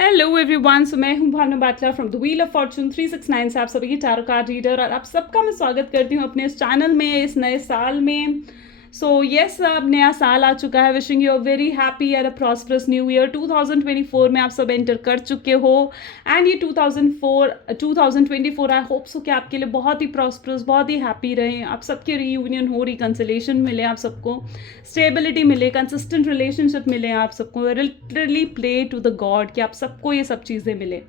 Hello everyone, so मैं हूं Bhavna Batla from the wheel of fortune 369 से आप सभी की टैरो कार्ड रीडर और आप सबका मैं स्वागत करती हूं अपने इस चैनल में इस नए साल में। सो यस, अब नया साल आ चुका है। Wishing you a very happy and a prosperous new year. 2024 में आप सब एंटर कर चुके हो एंड ये 2024 आई होप सो कि आपके लिए बहुत ही प्रॉस्परस, बहुत ही हैप्पी रहे। आप सबके रीयूनियन हो, रिकन्सिलेशन मिले, आप सबको स्टेबिलिटी मिले, कंसिस्टेंट रिलेशनशिप मिले, आप सबको literally pray to the god कि आप सबको ये सब चीज़ें मिले।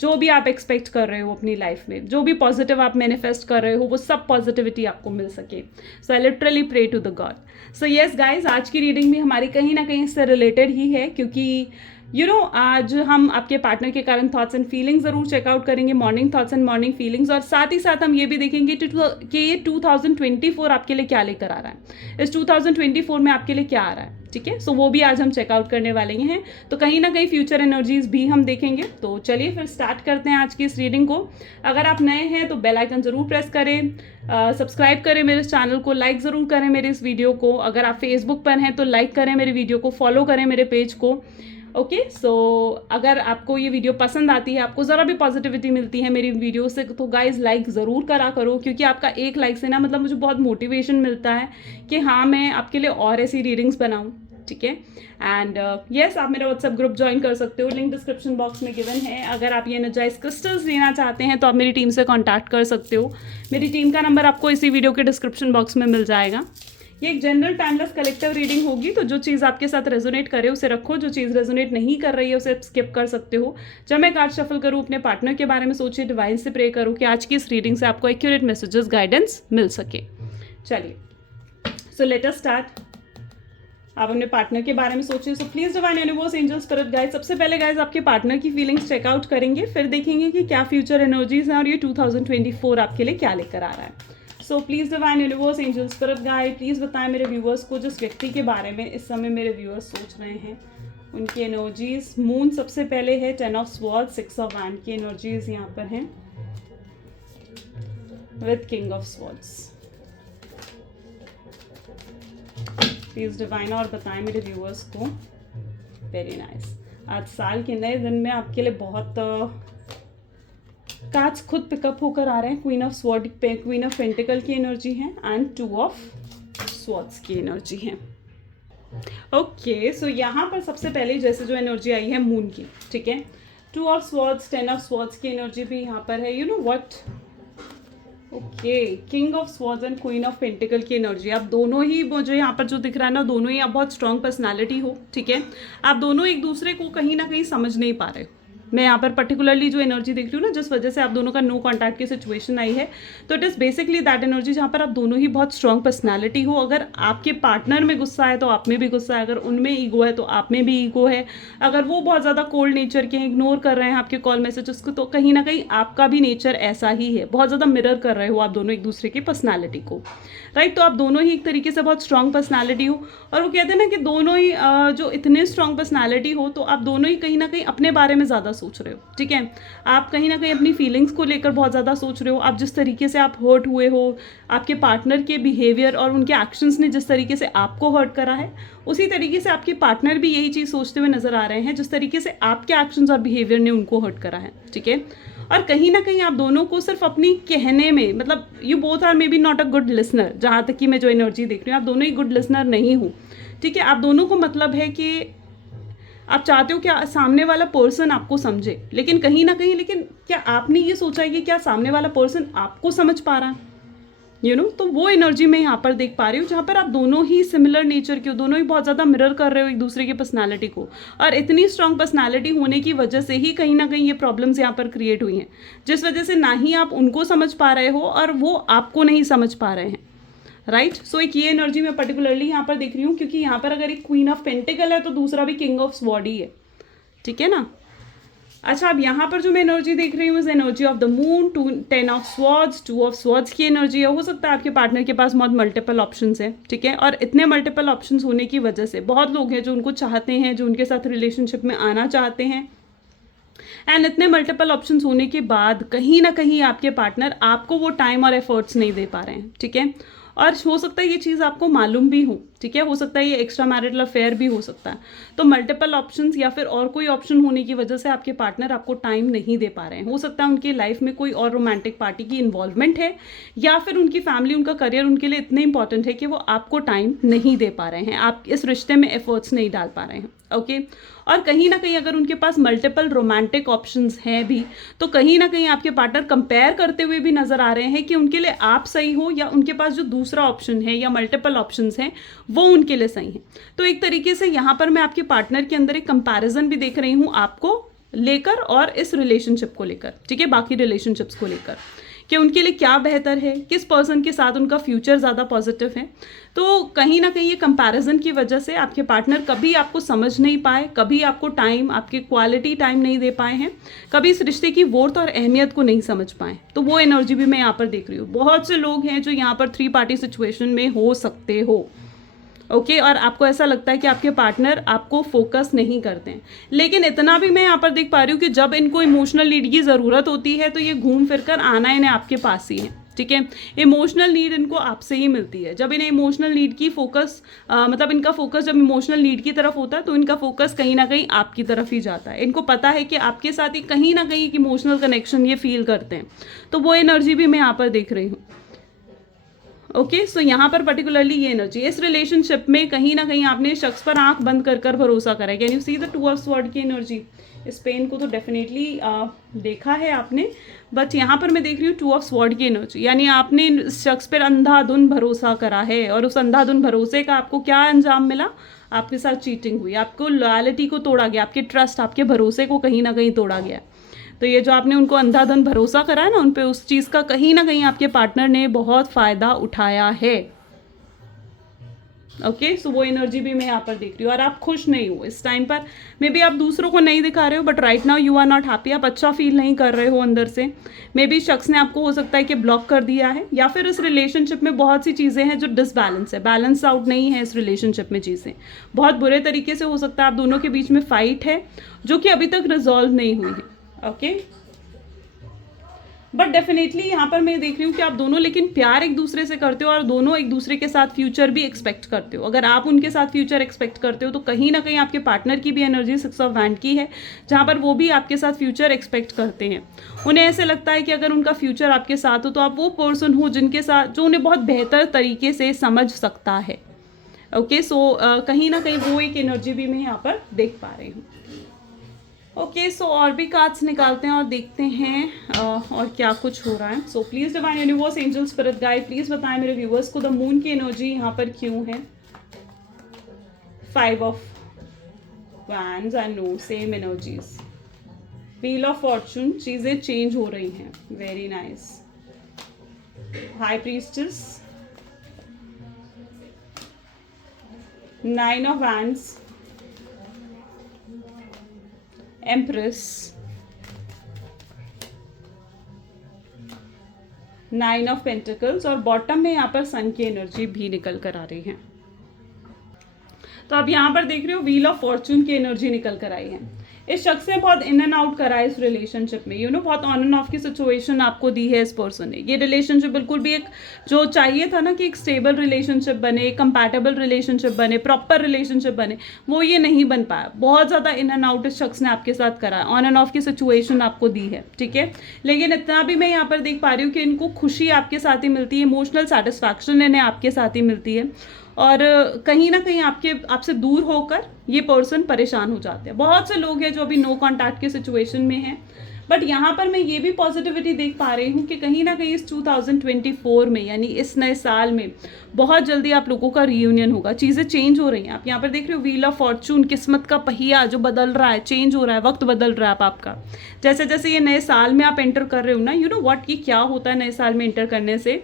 जो भी आप एक्सपेक्ट कर रहे हो अपनी लाइफ में, जो भी पॉजिटिव आप मैनिफेस्ट कर रहे हो, वो सब पॉजिटिविटी आपको मिल सके। So I literally pray to the God. So yes guys, आज की रीडिंग भी हमारी कहीं ना कहीं इससे रिलेटेड ही है, क्योंकि आज हम आपके पार्टनर के कारण थॉट्स एंड फीलिंग्स ज़रूर चेकआउट करेंगे, morning thoughts and morning feelings, और साथ ही साथ हम ये भी देखेंगे कि ये 2024 आपके लिए क्या लेकर आ रहा है, इस 2024 में आपके लिए क्या आ रहा है। ठीक है, सो वो भी आज हम चेकआउट करने वाले हैं। तो कहीं ना कहीं फ्यूचर एनर्जीज भी हम देखेंगे। तो चलिए फिर स्टार्ट करते हैं आज की इस रीडिंग को। अगर आप नए हैं तो बेल आइकन ज़रूर प्रेस करें, सब्सक्राइब करें मेरे चैनल को, लाइक ज़रूर करें मेरे इस वीडियो को। अगर आप फेसबुक पर हैं तो लाइक करें मेरे वीडियो को, फॉलो करें मेरे पेज को। ओके, सो अगर आपको ये वीडियो पसंद आती है, आपको ज़रा भी पॉजिटिविटी मिलती है मेरी वीडियो से, तो गाइज लाइक ज़रूर करा करो, क्योंकि आपका एक लाइक से ना मतलब मुझे बहुत मोटिवेशन मिलता है कि हाँ मैं आपके लिए और ऐसी रीडिंग्स बनाऊँ। ठीक है, एंड यस, आप मेरा व्हाट्सएप ग्रुप ज्वाइन कर सकते हो, लिंक डिस्क्रिप्शन बॉक्स में गिवन है। अगर आप ये एनर्जाइज क्रिस्टल्स लेना चाहते हैं तो आप मेरी टीम से कांटेक्ट कर सकते हो। मेरी टीम का नंबर आपको इसी वीडियो के डिस्क्रिप्शन बॉक्स में मिल जाएगा। ये एक जनरल टाइमलेस कलेक्टिव रीडिंग होगी, तो जो चीज़ आपके साथ रेजोनेट करे उसे रखो, जो चीज़ रेजोनेट नहीं कर रही है उसे स्किप कर सकते हो। जब मैं कार्ड शफल करूँ, अपने पार्टनर के बारे में सोचिए, डिवाइन से प्रे करूँ कि आज की इस रीडिंग से आपको एक्यूरेट मैसेजेस, गाइडेंस मिल सके। चलिए, सो लेट अस स्टार्ट। आप अपने पार्टनर के बारे में सोचिए। So please divine universe, angel, spirit guide, सबसे पहले गाइज आपके पार्टनर की फीलिंग्स चेकआउट करेंगे, फिर देखेंगे कि क्या फ्यूचर एनर्जीज हैं और ये 2024 आपके लिए क्या लेकर आ रहा है। So please divine universe, angel, spirit guide, please बताएं मेरे व्यूअर्स को, जिस व्यक्ति के बारे में इस समय मेरे व्यूअर्स सोच रहे हैं, उनकी एनर्जीज। मून सबसे पहले है, 10 ऑफ स्वॉर्ड्स, 6 ऑफ वैंड की एनर्जीज यहाँ पर हैं with king of swords. Please divine और बताएं मेरे व्यूअर्स को। Very nice. आज साल के नए दिन में आपके लिए बहुत कार्ड्स खुद पिकअप होकर आ रहे हैं। Queen of sword, queen of pentacle की एनर्जी है एंड 2 ऑफ स्वॉर्ड्स की एनर्जी है। ओके, सो यहाँ पर सबसे पहले जैसे जो एनर्जी आई है मून की, ठीक है, 2 ऑफ स्वॉर्ड्स, 10 ऑफ स्वॉर्ड्स की एनर्जी भी यहाँ पर है। You know what, okay, king of swords and queen of pentacle की एनर्जी। आप दोनों ही, मुझे यहाँ पर जो दिख रहा है ना, दोनों ही आप बहुत स्ट्रॉन्ग पर्सनालिटी हो। ठीक है, आप दोनों एक दूसरे को कहीं ना कहीं समझ नहीं पा रहे हो। मैं यहाँ पर पर्टिकुलरली जो एनर्जी देख रही हूँ ना, जिस वजह से आप दोनों का नो कॉन्टैक्ट की सिचुएशन आई है, तो it is basically that energy जहाँ पर आप दोनों ही बहुत स्ट्रॉन्ग पर्सनालिटी हो। अगर आपके पार्टनर में गुस्सा है तो आप में भी गुस्सा है, अगर उनमें ईगो है तो आप में भी ईगो है, अगर वो बहुत ज़्यादा कोल्ड नेचर के हैं, इग्नोर कर रहे हैं आपके कॉल मैसेजेस को, तो कहीं ना कहीं आपका भी नेचर ऐसा ही है, बहुत ज़्यादा मिरर कर रहे हो आप दोनों एक दूसरे की पर्सनैलिटी को। राइट, तो आप दोनों ही एक तरीके से बहुत स्ट्रॉन्ग पर्सनैलिटी हो, और वो कहते हैं ना कि दोनों ही जो इतने स्ट्रॉन्ग पर्सनैलिटी हो, तो आप दोनों ही कहीं ना कहीं अपने बारे में ज़्यादा सोच रहे हो। ठीक है, आप कहीं ना कहीं अपनी फीलिंग्स को लेकर बहुत ज़्यादा सोच रहे हो। आप जिस तरीके से आप हर्ट हुए हो, आपके पार्टनर के बिहेवियर और उनके एक्शंस ने जिस तरीके से आपको हर्ट करा है, उसी तरीके से आपके पार्टनर भी यही चीज़ सोचते हुए नजर आ रहे हैं, जिस तरीके से आपके एक्शंस और बिहेवियर ने उनको हर्ट करा है। ठीक है, और कहीं ना कहीं आप दोनों को सिर्फ अपनी कहने में, मतलब you both are maybe not a good listener, जहाँ तक कि मैं जो एनर्जी देख रही हूँ, आप दोनों ही गुड लिसनर नहीं हो। ठीक है, आप दोनों को मतलब है कि आप चाहते हो कि सामने वाला पर्सन आपको समझे, लेकिन कहीं ना कहीं, लेकिन क्या आपने ये सोचा है कि क्या सामने वाला पर्सन आपको समझ पा रहा है? तो वो एनर्जी मैं यहाँ पर देख पा रही हूँ, जहाँ पर आप दोनों ही सिमिलर नेचर के हो, दोनों ही बहुत ज़्यादा मिरर कर रहे हो एक दूसरे की पर्सनालिटी को, और इतनी स्ट्रांग पर्सनालिटी होने की वजह से ही कहीं ना कहीं ये प्रॉब्लम्स यहाँ पर क्रिएट हुई हैं, जिस वजह से ना ही आप उनको समझ पा रहे हो और वो आपको नहीं समझ पा रहे हैं। राइट, सो एक ये एनर्जी मैं पर्टिकुलरली यहाँ पर देख रही हूँ, क्योंकि यहाँ पर अगर एक क्वीन ऑफ पेंटिकल है तो दूसरा भी किंग ऑफ स्वॉर्ड ही है। ठीक है ना। अच्छा, अब यहाँ पर जो मैं एनर्जी देख रही हूँ, इस energy of the moon, 10 of swords, 2 of swords की एनर्जी है। हो सकता है आपके पार्टनर के पास बहुत मल्टीपल ऑप्शंस हैं। ठीक है, और इतने मल्टीपल ऑप्शंस होने की वजह से बहुत लोग हैं जो उनको चाहते हैं, जो उनके साथ रिलेशनशिप में आना चाहते हैं, एंड इतने मल्टीपल ऑप्शंस होने के बाद कहीं ना कहीं आपके पार्टनर आपको वो टाइम और एफर्ट्स नहीं दे पा रहे हैं। ठीक है, और हो सकता है ये चीज़ आपको मालूम भी हो ठीक है, हो सकता है ये एक्स्ट्रा मैरिटल अफेयर भी हो सकता है। तो मल्टीपल ऑप्शंस या फिर और कोई ऑप्शन होने की वजह से आपके पार्टनर आपको टाइम नहीं दे पा रहे हैं। हो सकता है उनकी लाइफ में कोई और रोमांटिक पार्टी की इन्वॉल्वमेंट है, या फिर उनकी फैमिली, उनका करियर उनके लिए इतने इंपॉर्टेंट है कि वो आपको टाइम नहीं दे पा रहे हैं, आप इस रिश्ते में एफर्ट्स नहीं डाल पा रहे हैं। ओके, और कहीं ना कहीं अगर उनके पास मल्टीपल रोमांटिक ऑप्शंस हैं भी, तो कहीं ना कहीं आपके पार्टनर कंपेयर करते हुए भी नजर आ रहे हैं कि उनके लिए आप सही हो या उनके पास जो दूसरा ऑप्शन है या मल्टीपल ऑप्शंस हैं वो उनके लिए सही है। तो एक तरीके से यहाँ पर मैं आपके पार्टनर के अंदर एक कंपैरिजन भी देख रही हूँ आपको लेकर और इस रिलेशनशिप को लेकर, ठीक है, बाकी रिलेशनशिप्स को लेकर, कि उनके लिए क्या बेहतर है, किस पर्सन के साथ उनका फ्यूचर ज़्यादा पॉजिटिव है। तो कहीं ना कहीं ये कंपैरिजन की वजह से आपके पार्टनर कभी आपको समझ नहीं पाए, कभी आपको टाइम, आपके क्वालिटी टाइम नहीं दे पाए हैं, कभी इस रिश्ते की वर्थ और अहमियत को नहीं समझ पाए। तो वो एनर्जी भी मैं यहाँ पर देख रही हूँ। बहुत से लोग हैं जो यहाँ पर 3 पार्टी सिचुएशन में हो सकते हो। ओके, और आपको ऐसा लगता है कि आपके पार्टनर आपको फोकस नहीं करते हैं, लेकिन इतना भी मैं यहाँ पर देख पा रही हूँ कि जब इनको इमोशनल नीड की ज़रूरत होती है तो ये घूम फिर कर आना इन्हें आपके पास ही है। ठीक है, इमोशनल नीड इनको आपसे ही मिलती है। जब इन्हें इमोशनल नीड की फोकस मतलब इनका फोकस जब इमोशनल नीड की तरफ होता है तो इनका फोकस कहीं ना कहीं आपकी तरफ ही जाता है। इनको पता है कि आपके साथ ही कहीं ना कहीं एक इमोशनल कनेक्शन ये फील करते हैं। तो वो एनर्जी भी मैं यहाँ पर देख रही हूँ। ओके, सो यहाँ पर पर्टिकुलरली ये एनर्जी, इस रिलेशनशिप में कहीं ना कहीं आपने शख्स पर आंख बंद कर कर भरोसा करा है। Can you see the 2 of sword की एनर्जी? इस पेन को तो डेफिनेटली देखा है आपने, बट यहाँ पर मैं देख रही हूँ 2 ऑफ स्वॉर्ड की एनर्जी, यानी आपने इस शख्स पर अंधाधुन भरोसा करा है और उस अंधाधुन भरोसे का आपको क्या अंजाम मिला? आपके साथ चीटिंग हुई, आपको लॉयल्टी को तोड़ा गया, आपके ट्रस्ट, आपके भरोसे को कहीं ना कहीं तोड़ा गया। तो ये जो आपने उनको अंधाधुन भरोसा करा है ना उन पे, उस चीज़ का कहीं ना कहीं आपके पार्टनर ने बहुत फ़ायदा उठाया है। ओके, सो वो एनर्जी भी मैं यहाँ पर देख रही हूँ। और आप खुश नहीं हो इस टाइम पर, मे बी आप दूसरों को नहीं दिखा रहे हो, but right now you are not happy. आप अच्छा फील नहीं कर रहे हो अंदर से। मे बी शख्स ने आपको हो सकता है कि ब्लॉक कर दिया है, या फिर इस रिलेशनशिप में बहुत सी चीज़ें हैं जो डिसबैलेंस है, बैलेंस आउट नहीं है इस रिलेशनशिप में चीज़ें। बहुत बुरे तरीके से हो सकता है आप दोनों के बीच में फाइट है जो कि अभी तक रिजॉल्व नहीं हुई है। ओके, बट डेफिनेटली यहाँ पर मैं देख रही हूँ कि आप दोनों लेकिन प्यार एक दूसरे से करते हो और दोनों एक दूसरे के साथ फ्यूचर भी एक्सपेक्ट करते हो। अगर आप उनके साथ फ्यूचर एक्सपेक्ट करते हो तो कहीं ना कहीं आपके पार्टनर की भी एनर्जी 6 ऑफ वैंड की है, जहाँ पर वो भी आपके साथ फ्यूचर एक्सपेक्ट करते हैं। उन्हें ऐसे लगता है कि अगर उनका फ्यूचर आपके साथ हो तो आप वो पर्सन हो जिनके साथ जो उन्हें बहुत बेहतर तरीके से समझ सकता है। ओके, सो कहीं ना कहीं वो एक एनर्जी भी मैं यहाँ पर देख पा रही हूँ। ओके, सो और भी कार्ड्स निकालते हैं और देखते हैं और क्या कुछ हो रहा है। सो please divine universe, angel, spirit guide, please बताएं मेरे व्यूवर्स को द मून की एनर्जी यहाँ पर क्यों है। 5 of wands, I know same energies. Wheel of Fortune, चीज़ें चेंज हो रही हैं, very nice. High priestess, 9 of wands, empress, 9 of pentacles, और बॉटम में यहाँ पर सन की एनर्जी भी निकल कर आ रही है। तो अब यहाँ पर देख रहे हो व्हील ऑफ फॉर्चून की एनर्जी निकल कर आई है। इस शख्स ने बहुत इन एंड आउट करा है इस रिलेशनशिप में, बहुत ऑन एंड ऑफ की सिचुएशन आपको दी है इस पर्सन ने। ये रिलेशनशिप बिल्कुल भी एक जो चाहिए था ना कि एक स्टेबल रिलेशनशिप बने, कंपैटिबल रिलेशनशिप बने, प्रॉपर रिलेशनशिप बने, वो ये नहीं बन पाया। बहुत ज़्यादा इन एंड आउट इस शख्स ने आपके साथ करा है, ऑन एंड ऑफ की सिचुएशन आपको दी है, ठीक है। लेकिन इतना भी मैं यहाँ पर देख पा रही हूँ कि इनको खुशी आपके साथ ही मिलती है, इमोशनल सेटिस्फैक्शन इन्हें आपके साथ ही मिलती है, और कहीं ना कहीं आपसे दूर होकर ये पर्सन परेशान हो जाते हैं। बहुत से लोग हैं जो अभी नो कॉन्टैक्ट के सिचुएशन में हैं, बट यहाँ पर मैं ये भी पॉजिटिविटी देख पा रही हूँ कि कहीं ना कहीं इस 2024 में, यानी इस नए साल में बहुत जल्दी आप लोगों का रीयूनियन होगा। चीज़ें चेंज हो रही हैं। आप यहाँ पर देख रहे हो व्हील ऑफ फॉर्चून, किस्मत का पहिया जो बदल रहा है, चेंज हो रहा है, वक्त बदल रहा है आपका। जैसे जैसे ये नए साल में आप एंटर कर रहे हो ना, यू नो व्हाट, कि क्या होता है नए साल में एंटर करने से।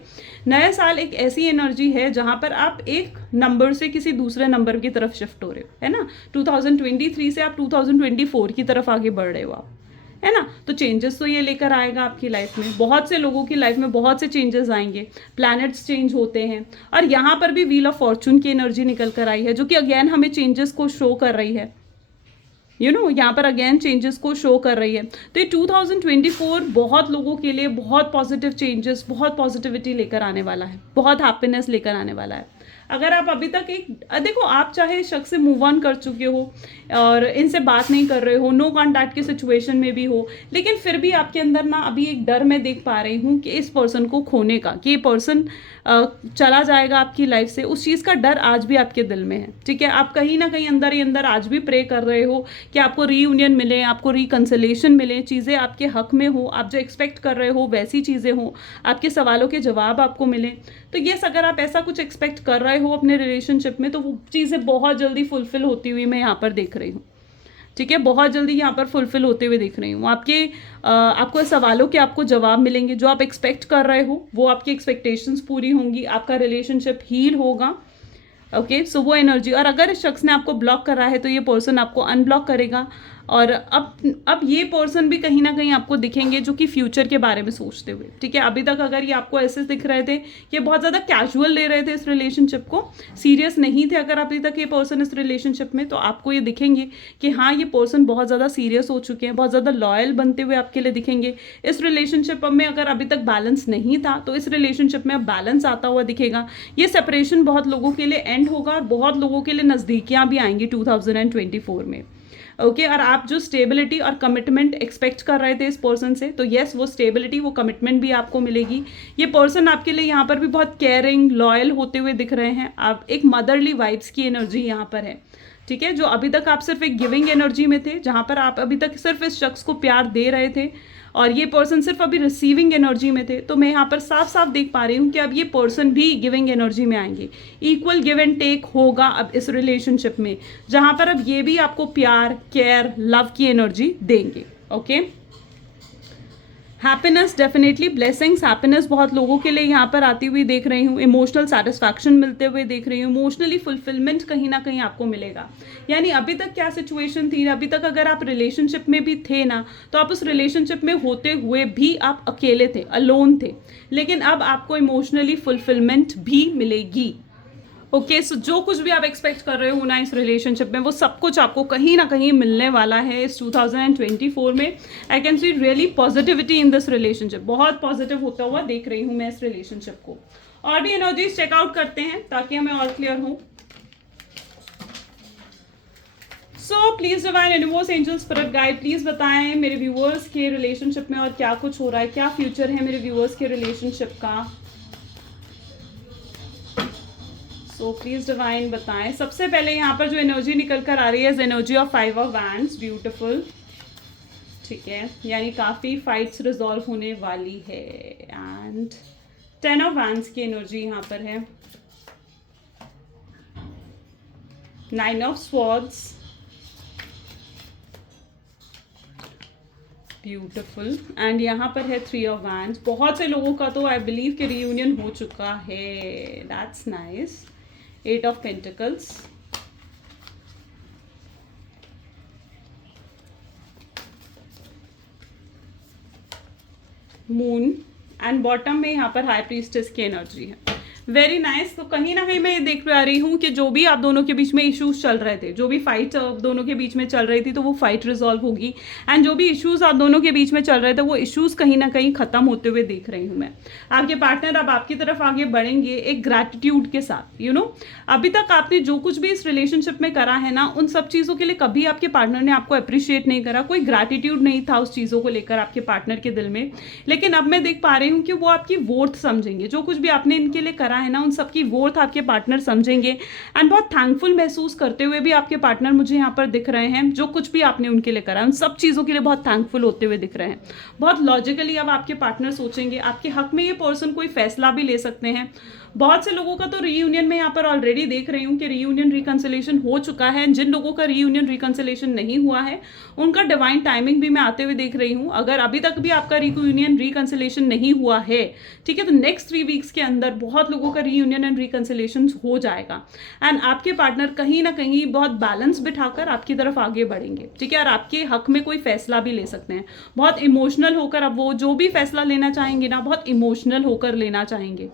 नया साल एक ऐसी एनर्जी है जहाँ पर आप एक नंबर से किसी दूसरे नंबर की तरफ शिफ्ट हो रहे हो, है ना। 2023 से आप 2024 की तरफ आगे बढ़ रहे हो आप, है ना। तो चेंजेस तो ये लेकर आएगा आपकी लाइफ में। बहुत से लोगों की लाइफ में बहुत से चेंजेस आएंगे, प्लैनेट्स चेंज होते हैं, और यहाँ पर भी व्हील ऑफ फॉर्चून की एनर्जी निकल कर आई है जो कि अगेन हमें चेंजेस को शो कर रही है। यहाँ पर अगेन चेंजेस को शो कर रही है। तो ये 2024 बहुत लोगों के लिए बहुत पॉजिटिव चेंजेस, बहुत पॉजिटिविटी लेकर आने वाला है, बहुत हैप्पीनेस लेकर आने वाला है। अगर आप अभी तक देखो, आप चाहे शख्स से मूव ऑन कर चुके हो और इनसे बात नहीं कर रहे हो, नो कॉन्टैक्ट की सिचुएशन में भी हो, लेकिन फिर भी आपके अंदर ना अभी एक डर मैं देख पा रही हूँ कि इस पर्सन को खोने का, कि ये पर्सन चला जाएगा आपकी लाइफ से, उस चीज़ का डर आज भी आपके दिल में है। ठीक है, आप कहीं ना कहीं अंदर ही अंदर आज भी प्रे कर रहे हो कि आपको रीयूनियन मिले, आपको रिकंसिलेशन मिले, चीज़ें आपके हक में हो, आप जो एक्सपेक्ट कर रहे हो वैसी चीज़ें हो, आपके सवालों के जवाब आपको मिले। तो यस, अगर आप ऐसा कुछ एक्सपेक्ट कर रहे हो अपने रिलेशनशिप में, तो वो चीज़ें बहुत जल्दी फुलफिल होती हुई मैं यहाँ पर देख रही हूँ। ठीक है, बहुत जल्दी यहाँ पर फुलफिल होते हुए दिख रही हूँ। आपको सवालों के आपको जवाब मिलेंगे, जो आप एक्सपेक्ट कर रहे हो वो आपकी एक्सपेक्टेशंस पूरी होंगी, आपका रिलेशनशिप हील होगा। ओके, सो वो एनर्जी। और अगर इस शख्स ने आपको ब्लॉक करा है तो ये पर्सन आपको अनब्लॉक करेगा। और अब ये पर्सन भी कहीं ना कहीं आपको दिखेंगे जो कि फ्यूचर के बारे में सोचते हुए। ठीक है, अभी तक अगर ये आपको ऐसे दिख रहे थे कि बहुत ज़्यादा कैजुअल ले रहे थे इस रिलेशनशिप को, सीरियस नहीं थे अगर अभी तक ये पर्सन इस रिलेशनशिप में, तो आपको ये दिखेंगे कि हाँ, ये पर्सन बहुत ज़्यादा सीरियस हो चुके हैं, बहुत ज़्यादा लॉयल बनते हुए आपके लिए दिखेंगे। इस रिलेशनशिप में अगर अभी तक बैलेंस नहीं था तो इस रिलेशनशिप में अब बैलेंस आता हुआ दिखेगा। ये सेपरेशन बहुत लोगों के लिए एंड होगा और बहुत लोगों के लिए नज़दीकियाँ भी आएंगी 2024 में। ओके, और आप जो स्टेबिलिटी और कमिटमेंट एक्सपेक्ट कर रहे थे इस पर्सन से, तो यस, वो स्टेबिलिटी, वो कमिटमेंट भी आपको मिलेगी। ये पर्सन आपके लिए यहाँ पर भी बहुत केयरिंग, लॉयल होते हुए दिख रहे हैं। आप एक मदरली वाइब्स की एनर्जी यहाँ पर है। ठीक है, जो अभी तक आप सिर्फ एक गिविंग एनर्जी में थे, जहाँ पर आप अभी तक सिर्फ इस शख्स को प्यार दे रहे थे और ये पर्सन सिर्फ अभी रिसीविंग एनर्जी में थे, तो मैं यहाँ पर साफ साफ देख पा रही हूँ कि अब ये पर्सन भी गिविंग एनर्जी में आएंगे। इक्वल गिव एंड टेक होगा अब इस रिलेशनशिप में, जहाँ पर अब ये भी आपको प्यार, केयर, लव की एनर्जी देंगे। Okay, happiness, definitely blessings, happiness बहुत लोगों के लिए यहाँ पर आती हुई देख रही हूँ। इमोशनल सेटिस्फैक्शन मिलते हुए देख रही हूँ। इमोशनली फुलफिलमेंट कहीं ना कहीं आपको मिलेगा। यानी अभी तक क्या सिचुएशन थी, अभी तक अगर आप रिलेशनशिप में भी थे ना, तो आप उस रिलेशनशिप में होते हुए भी आप अकेले थे, अलोन थे, लेकिन अब आपको इमोशनली फुलफिलमेंट भी मिलेगी। ओके, सो जो कुछ भी आप एक्सपेक्ट कर रहे हो ना इस रिलेशनशिप में, वो सब कुछ आपको कहीं ना कहीं मिलने वाला है इस 2024 में। I can see really positivity in this relationship, बहुत पॉजिटिव होता हुआ देख रही हूँ मैं इस रिलेशनशिप को। और भी एनर्जीज चेकआउट करते हैं ताकि हमें और क्लियर हो। So please divine universe, angel, spirit guide, please बताएं मेरे व्यूअर्स के रिलेशनशिप में और क्या कुछ हो रहा है, क्या फ्यूचर है मेरे व्यूअर्स के रिलेशनशिप का। सो प्लीज डिवाइन बताएं। सबसे पहले यहाँ पर जो एनर्जी निकल कर आ रही है, energy of 5 of wands, beautiful. ठीक है, यानी काफ़ी फाइट्स रिजॉल्व होने वाली है। एंड 10 ऑफ वैंड्स की एनर्जी यहाँ पर है, 9 ऑफ स्वॉर्ड्स, ब्यूटिफुल। एंड यहाँ पर है 3 ऑफ वैंड्स। बहुत से लोगों का तो आई बिलीव कि रीयूनियन हो चुका है, that's nice. 8 of pentacles, moon, and bottom में यहाँ पर हाई प्रीस्टेस की एनर्जी है। Very nice. तो कहीं ना कहीं मैं ये देख पा रही हूँ कि जो भी आप दोनों के बीच में इश्यूज चल रहे थे, जो भी फाइट दोनों के बीच में चल रही थी, तो वो फाइट रिजॉल्व होगी। एंड जो भी इश्यूज आप दोनों के बीच में चल रहे थे, वो इश्यूज कहीं ना कहीं खत्म होते हुए देख रही हूँ मैं। आपके पार्टनर अब आपकी तरफ आगे बढ़ेंगे एक ग्रैटिट्यूड के साथ। अभी तक आपने जो कुछ भी इस रिलेशनशिप में करा है ना, उन सब चीज़ों के लिए कभी आपके पार्टनर ने आपको अप्रिशिएट नहीं करा, कोई ग्रैटिट्यूड नहीं था उस चीज़ों को लेकर आपके पार्टनर के दिल में। लेकिन अब मैं देख पा रही हूँ कि वो आपकी वर्थ समझेंगे, जो कुछ भी आपने इनके लिए करा है ना, उन सबकी वर्थ आपके पार्टनर समझेंगे। एंड बहुत थैंकफुल महसूस करते हुए भी आपके पार्टनर मुझे यहाँ पर दिख रहे हैं। जो कुछ भी आपने उनके लिए करा है, उन सब चीज़ों के लिए बहुत थैंकफुल होते हुए दिख रहे हैं। बहुत लॉजिकली अब आपके पार्टनर सोचेंगे, आपके हक में ये पर्सन कोई फैसला भी ले सकते हैं। बहुत से लोगों का तो रीयूनियन में यहाँ पर ऑलरेडी देख रही हूँ कि रीयूनियन रिकंसिलेशन हो चुका है। जिन लोगों का रीयूनियन रिकंसिलेशन नहीं हुआ है, उनका डिवाइन टाइमिंग भी मैं आते हुए देख रही हूँ। अगर अभी तक भी आपका रीयूनियन रिकंसिलेशन नहीं हुआ है, ठीक है, तो नेक्स्ट 3 वीक्स के अंदर बहुत लोगों का रीयूनियन एंड रिकंसिलेशन हो जाएगा। एंड आपके पार्टनर कहीं ना कहीं बहुत बैलेंस बिठाकर आपकी तरफ आगे बढ़ेंगे, ठीक है, और आपके हक में कोई फैसला भी ले सकते हैं। बहुत इमोशनल होकर अब वो जो भी फैसला लेना चाहेंगे ना, बहुत इमोशनल होकर लेना चाहेंगे,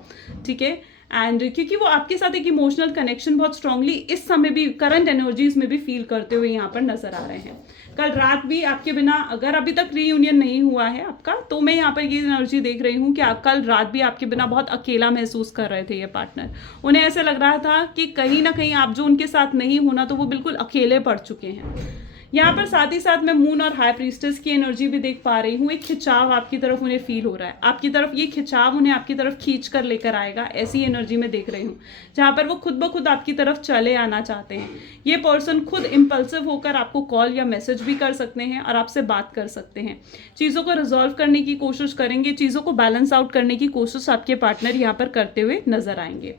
ठीक है। एंड क्योंकि वो आपके साथ एक इमोशनल कनेक्शन बहुत स्ट्रांगली इस समय भी करंट एनर्जीज में भी फील करते हुए यहाँ पर नजर आ रहे हैं। कल रात भी आपके बिना, अगर अभी तक रीयूनियन नहीं हुआ है आपका, तो मैं यहाँ पर ये एनर्जी देख रही हूँ कि कल रात भी आपके बिना बहुत अकेला महसूस कर रहे थे ये पार्टनर। उन्हें ऐसे लग रहा था कि कहीं ना कहीं आप जो उनके साथ नहीं होना, तो वो बिल्कुल अकेले पड़ चुके हैं। यहाँ पर साथ ही साथ मैं मून और हाई प्रीस्टेस की एनर्जी भी देख पा रही हूँ। एक खिंचाव आपकी तरफ उन्हें फील हो रहा है, आपकी तरफ ये खिंचाव उन्हें आपकी तरफ खींच कर लेकर आएगा, ऐसी एनर्जी में देख रही हूँ, जहाँ पर वो खुद ब खुद आपकी तरफ चले आना चाहते हैं। ये पर्सन खुद इम्पल्सिव होकर आपको कॉल या मैसेज भी कर सकते हैं और आपसे बात कर सकते हैं। चीज़ों को रिजॉल्व करने की कोशिश करेंगे, चीज़ों को बैलेंस आउट करने की कोशिश आपके पार्टनर यहाँ पर करते हुए नजर आएंगे।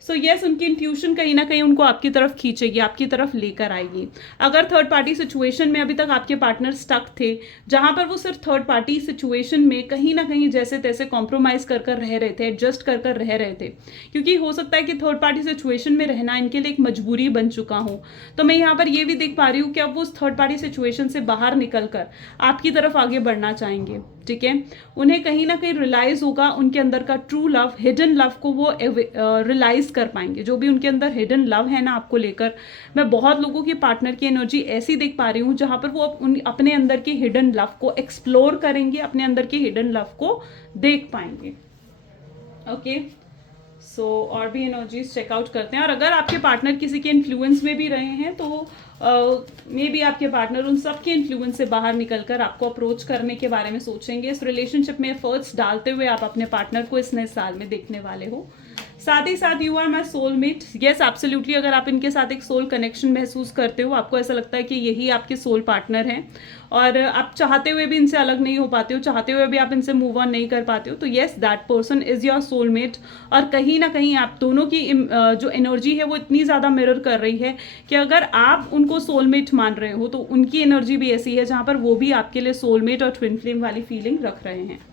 सो यस, उनकी इंट्यूशन कहीं ना कहीं उनको आपकी तरफ खींचेगी, आपकी तरफ लेकर आएगी। अगर थर्ड पार्टी सिचुएशन में अभी तक आपके पार्टनर स्टक थे, जहां पर वो सिर्फ थर्ड पार्टी सिचुएशन में कहीं ना कहीं जैसे तैसे कॉम्प्रोमाइज कर रह रहे थे, एडजस्ट कर रह रहे थे, क्योंकि हो सकता है कि थर्ड पार्टी सिचुएशन में रहना इनके लिए एक मजबूरी बन चुका हो, तो मैं यहाँ पर ये भी देख पा रही हूँ कि अब वो उस थर्ड पार्टी सिचुएशन से बाहर निकल कर आपकी तरफ आगे बढ़ना चाहेंगे। ठीक है, उन्हें कहीं ना कहीं रियलाइज होगा उनके अंदर का ट्रू लव, हिडन लव को वो रियलाइज कर पाएंगे। जो भी उनके अंदर हिडन लव है ना आपको लेकर, मैं बहुत लोगों की पार्टनर की एनर्जी ऐसी देख पा रही हूँ जहां पर वो अपने अंदर के हिडन लव को एक्सप्लोर करेंगे, अपने अंदर के हिडन लव को देख पाएंगे। ओके, सो और भी एनर्जीज चेकआउट करते हैं। और अगर आपके पार्टनर किसी के इन्फ्लुएंस में भी रहे हैं, तो मे बी आपके पार्टनर उन सब के इन्फ्लुएंस से बाहर निकलकर आपको अप्रोच करने के बारे में सोचेंगे। इस रिलेशनशिप में एफर्ट्स डालते हुए आप अपने पार्टनर को इस नए साल में देखने वाले हो। साथ ही साथ you are my soulmate, yes absolutely. अगर आप इनके साथ एक सोल कनेक्शन महसूस करते हो, आपको ऐसा लगता है कि यही आपके सोल पार्टनर हैं और आप चाहते हुए भी इनसे अलग नहीं हो पाते हो, चाहते हुए भी आप इनसे मूव ऑन नहीं कर पाते हो, तो yes that person is your soulmate. और कहीं ना कहीं आप दोनों की जो एनर्जी है वो इतनी ज़्यादा मिरर कर रही है कि अगर आप उनको सोलमेट मान रहे हो, तो उनकी एनर्जी भी ऐसी है जहाँ पर वो भी आपके लिए सोलमेट और ट्विन फ्लेम वाली फीलिंग रख रहे हैं।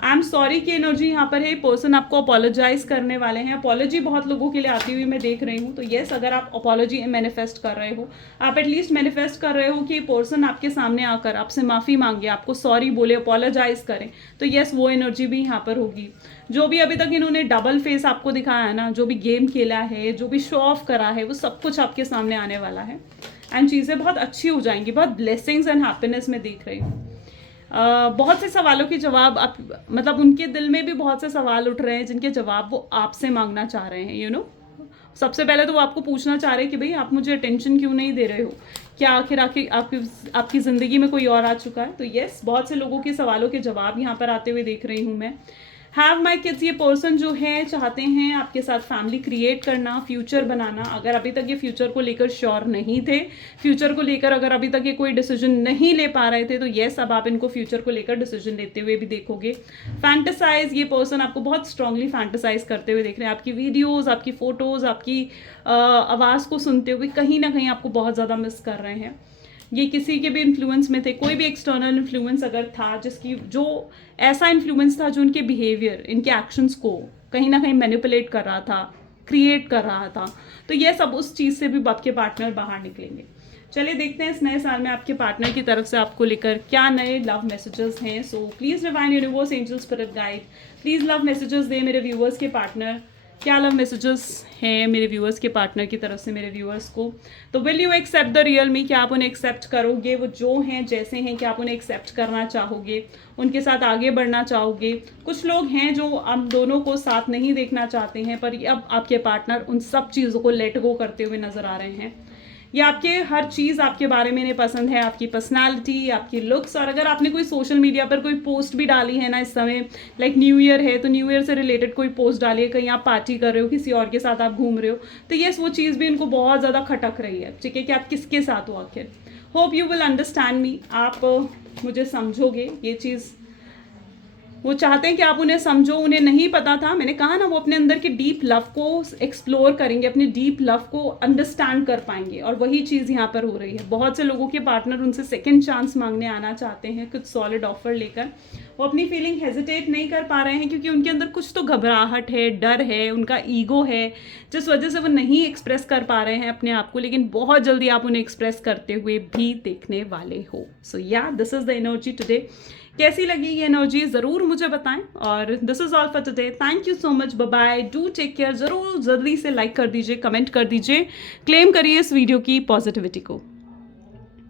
आई एम सॉरी की एनर्जी यहाँ पर है, पर्सन आपको अपोलोजाइज करने वाले हैं। अपोलॉजी बहुत लोगों के लिए आती हुई मैं देख रही हूँ, तो येस अगर आप अपोलॉजी मैनिफेस्ट कर रहे हो, आप एटलीस्ट मैनिफेस्ट कर रहे हो कि पर्सन आपके सामने आकर आपसे माफ़ी मांगे, आपको सॉरी बोले, अपोलोजाइज करें, तो येस वो एनर्जी भी यहाँ पर होगी। जो भी अभी तक इन्होंने डबल फेस आपको दिखाया है ना, जो भी गेम खेला है, जो भी शो ऑफ करा है, वो सब कुछ आपके सामने आने वाला है एंड चीज़ें बहुत अच्छी हो जाएंगी, बहुत ब्लेसिंग्स एंड हैप्पीनेस में देख रही हूँ। बहुत से सवालों के जवाब आप, मतलब उनके दिल में भी बहुत से सवाल उठ रहे हैं जिनके जवाब वो आपसे मांगना चाह रहे हैं। यू नो, सबसे पहले तो वो आपको पूछना चाह रहे हैं कि भाई आप मुझे अटेंशन क्यों नहीं दे रहे हो, क्या आखिर आपकी ज़िंदगी में कोई और आ चुका है। तो येस, बहुत से लोगों के सवालों के जवाब यहाँ पर आते हुए देख रही हूँ मैं। हैव माई किड्स, ये पर्सन जो है चाहते हैं आपके साथ फैमिली क्रिएट करना, फ्यूचर बनाना। अगर अभी तक ये फ्यूचर को लेकर श्योर नहीं थे, फ्यूचर को लेकर अगर अभी तक ये कोई डिसीजन नहीं ले पा रहे थे, तो येस अब आप इनको फ्यूचर को लेकर डिसीजन लेते हुए भी देखोगे। फैंटेसाइज, ये पर्सन आपको बहुत स्ट्रांगली फैंटेसाइज करते हुए देख रहे हैं। आपकी वीडियोज़, आपकी फ़ोटोज़, आपकी आवाज़ को सुनते हुए कहीं ना कहीं आपको बहुत ज़्यादा मिस कर रहे हैं। ये किसी के भी इन्फ्लुएंस में थे, कोई भी एक्सटर्नल इन्फ्लुएंस अगर था, जो ऐसा इन्फ्लुएंस था जो इनके बिहेवियर, इनके एक्शंस को कहीं ना कहीं मैनिपुलेट कर रहा था, क्रिएट कर रहा था, तो ये सब उस चीज़ से भी आपके पार्टनर बाहर निकलेंगे। चलिए देखते हैं इस नए साल में आपके पार्टनर की तरफ से आपको लेकर क्या नए लव मैसेजेस हैं। So please divine universe, angel, spirit guide, please love messages दे मेरे व्यूअर्स के पार्टनर। क्या लव मैसेजेस हैं मेरे व्यूअर्स के पार्टनर की तरफ से मेरे व्यूअर्स को। तो will you accept the real me, क्या आप उन्हें एक्सेप्ट करोगे, वो जो हैं जैसे हैं, क्या आप उन्हें एक्सेप्ट करना चाहोगे, उनके साथ आगे बढ़ना चाहोगे। कुछ लोग हैं जो आप दोनों को साथ नहीं देखना चाहते हैं, पर अब आपके पार्टनर उन सब चीज़ों को लेट गो करते हुए नजर आ रहे हैं। या आपके हर चीज़ आपके बारे में इन्हें पसंद है, आपकी पर्सनालिटी, आपकी लुक्स। और अगर आपने कोई सोशल मीडिया पर कोई पोस्ट भी डाली है ना इस समय, लाइक न्यू ईयर है, तो न्यू ईयर से रिलेटेड कोई पोस्ट डाली है, कहीं आप पार्टी कर रहे हो, किसी और के साथ आप घूम रहे हो, तो येस वो चीज़ भी इनको बहुत ज़्यादा खटक रही है। ठीक है, कि आप किसके साथ हो आखिर। Hope you will understand me, आप मुझे समझोगे। ये चीज़ वो चाहते हैं कि आप उन्हें समझो, उन्हें नहीं पता था, मैंने कहा ना, वो अपने अंदर के डीप लव को एक्सप्लोर करेंगे, अपने डीप लव को अंडरस्टैंड कर पाएंगे, और वही चीज़ यहाँ पर हो रही है। बहुत से लोगों के पार्टनर उनसे सेकंड चांस मांगने आना चाहते हैं, कुछ सॉलिड ऑफर लेकर। वो अपनी फीलिंग हेजिटेट नहीं कर पा रहे हैं क्योंकि उनके अंदर कुछ तो घबराहट है, डर है, उनका ईगो है, जिस वजह से वो नहीं एक्सप्रेस कर पा रहे हैं अपने आप को, लेकिन बहुत जल्दी आप उन्हें एक्सप्रेस करते हुए भी देखने वाले हो। So yeah, this is the energy today. कैसी लगी ये एनर्जी ज़रूर मुझे बताएं। और this is all for today, thank you so much, bye bye, do take care. ज़रूर जल्दी से लाइक कर दीजिए, कमेंट कर दीजिए, क्लेम करिए इस वीडियो की पॉजिटिविटी को।